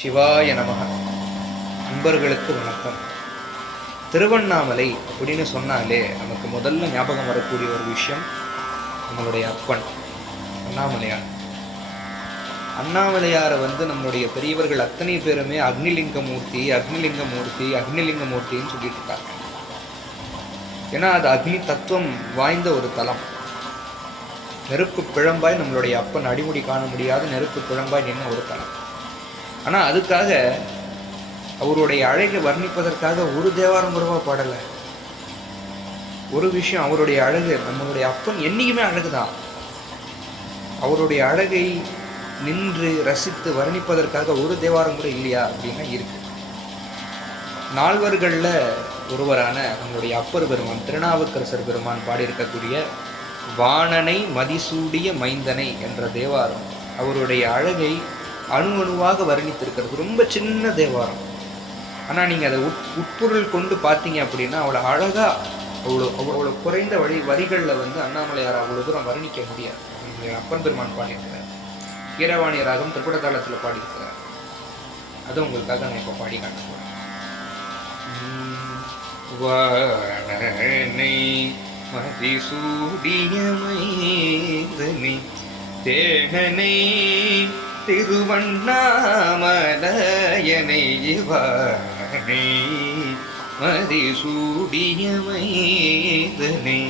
சிவாய நமக. நண்பர்களுக்கு வணக்கம். திருவண்ணாமலை அப்படின்னு சொன்னாலே நமக்கு முதல்ல ஞாபகம் வரக்கூடிய ஒரு விஷயம் நம்மளுடைய அப்பன் அண்ணாமலையார். அண்ணாமலையாரை நம்மளுடைய பெரியவர்கள் அத்தனை பேருமே அக்னிலிங்கமூர்த்தி அக்னிலிங்கமூர்த்தி அக்னிலிங்கமூர்த்தின்னு சொல்லிட்டு இருக்காங்க. ஏன்னா அது அக்னி தத்துவம் வாய்ந்த ஒரு தலம். நெருப்பு பிழம்பாய் நம்மளுடைய அப்பன் அடிமுடி காண முடியாத நெருப்பு பிழம்பாய் நின்று ஒரு தலம். ஆனால் அதுக்காக அவருடைய அழகை வர்ணிப்பதற்காக ஒரு தேவாரம் கூடவா பாடலை. ஒரு விஷயம், அவருடைய அழகு, நம்மளுடைய அப்பன் என்னைக்குமே அழகுதான். அவருடைய அழகை நின்று ரசித்து வர்ணிப்பதற்காக ஒரு தேவாரம் கூட இல்லையா அப்படின்னா இருக்கு. நால்வர்களில் ஒருவரான நம்மளுடைய அப்பர் பெருமான் திருநாவுக்கரசர் பெருமான் பாடியிருக்கக்கூடிய வாணனை மதிசூடிய மைந்தனை என்ற தேவாரம் அவருடைய அழகை அணுவாக வர்ணித்திருக்கிறது. ரொம்ப சின்ன தேவாரம். ஆனால் நீங்கள் அதை உட்பொருள் கொண்டு பார்த்தீங்க அப்படின்னா அவ்வளோ அழகாக அவ்வளோ குறைந்த வரிகளில் அண்ணாமலையார் அவ்வளோ தூரம் வர்ணிக்க முடியாது. அப்பன் பெருமான் பாடியிருக்கிறார். கீரவாணி ராகம் திரிபுடதாளத்தில் பாடியிருக்கிறார். அதை உங்களுக்காக நான் இப்போ பாடி காட்ட போகிறேன். வாணனை மதிசூடிய மைந்தனை தேனனை திருவண்ணாமலையனை வாணனை மதிசூடிய மைந்தனை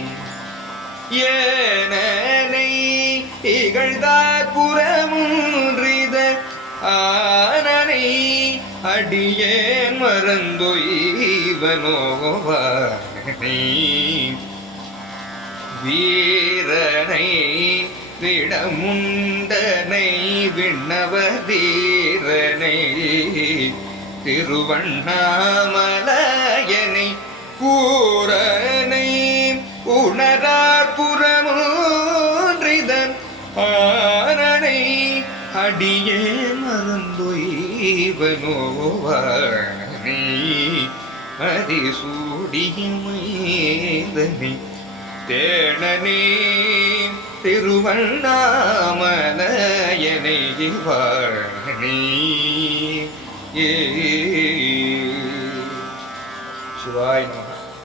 ஏனனை இகழ்ந்தார் புறமுன்றித ஆனனை அடியேன் மறந்தொய்வனோவானை வீரனை விடமுண்டனை விண்ணவதீரனை திருவண்ணாமலையனை கூரனை உணரார் புறமூன்றிதன் ஆனனை அடியே மறந்தொய்வனோவானை மதிசூடிய மைந்தனை தேனனே திருவண்ணாமலையனை வாணனை. சிவாய நமக.